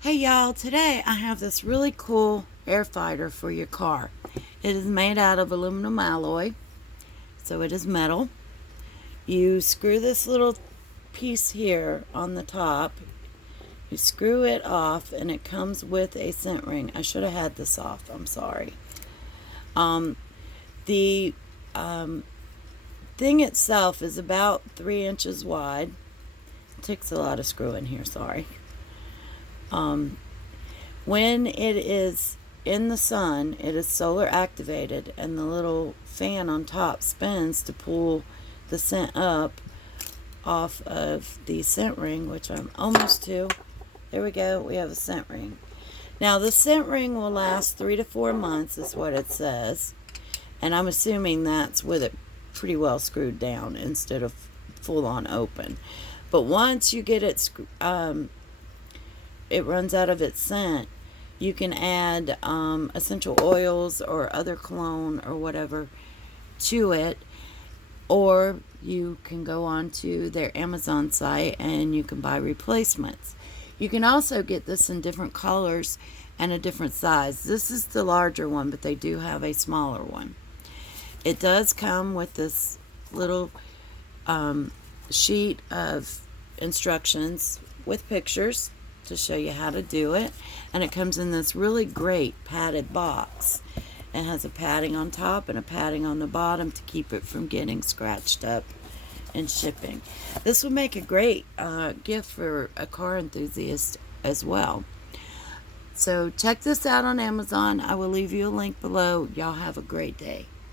Hey y'all, today I have this really cool air fighter for your car. It is made out of aluminum alloy, so it is metal. You screw this little piece here on the top, you screw it off, and it comes with a scent ring. I should have had this off, I'm sorry. The thing itself is about 3 inches wide. It takes a lot of screwing here, sorry. When it is in the sun, it is solar activated, and the little fan on top spins to pull the scent up off of the scent ring, which I'm almost to. There we go, we have a scent ring. Now, the scent ring will last 3 to 4 months, is what it says, and I'm assuming that's with it pretty well screwed down instead of full on open. But once you get it it runs out of its scent, you can add essential oils or other cologne or whatever to it, or you can go on to their Amazon site and you can buy replacements. You can also get this in different colors and a different size. This is the larger one, but they do have a smaller one. It does come with this little sheet of instructions with pictures to show you how to do it, and it comes in this really great padded box. It has a padding on top and a padding on the bottom to keep it from getting scratched up in shipping. This would make a great gift for a car enthusiast as well. So check this out on Amazon. I will leave you a link below. Y'all have a great day.